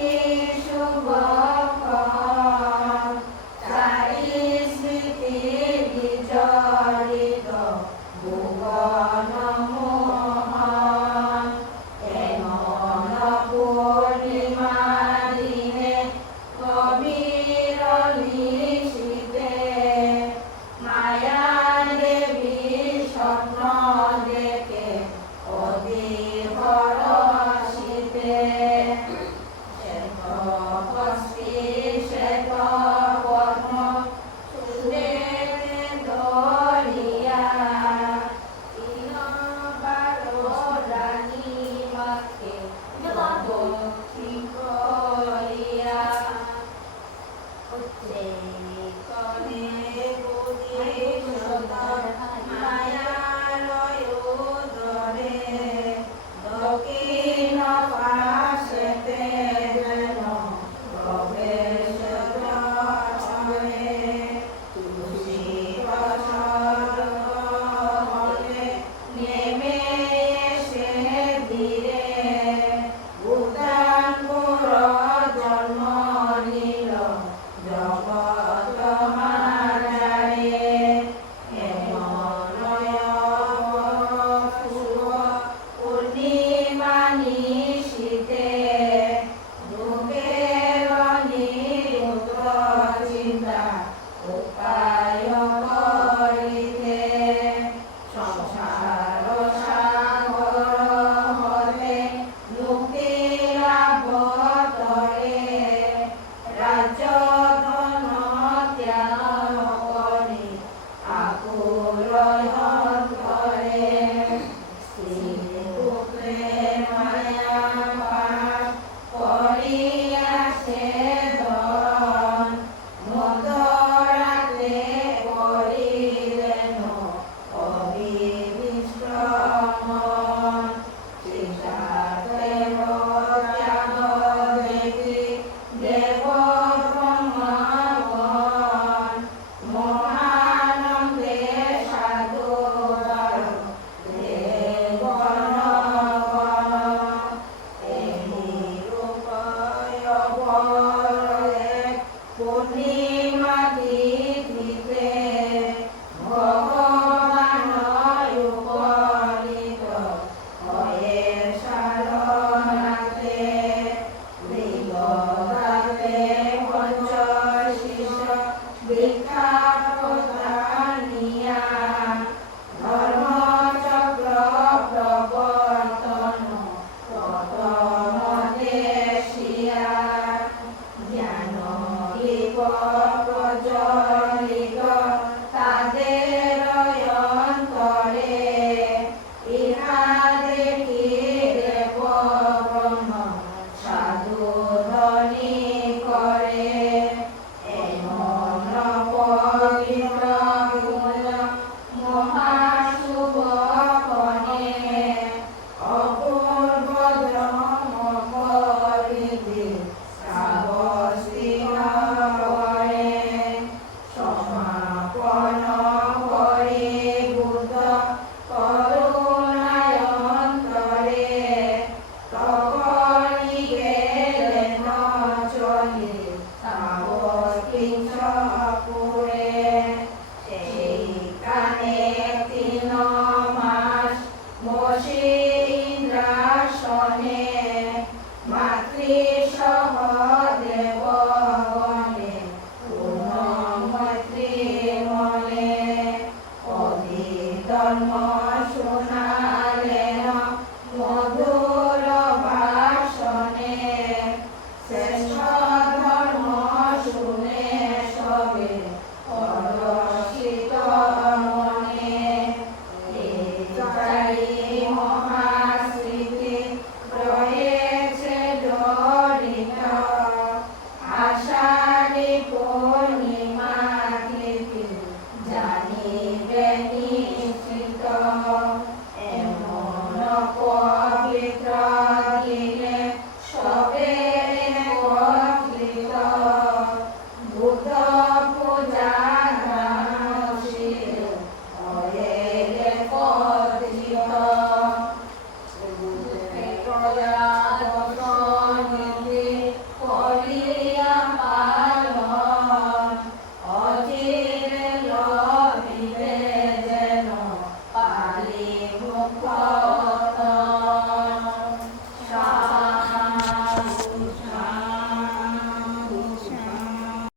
অতি শুভক্ষণ one.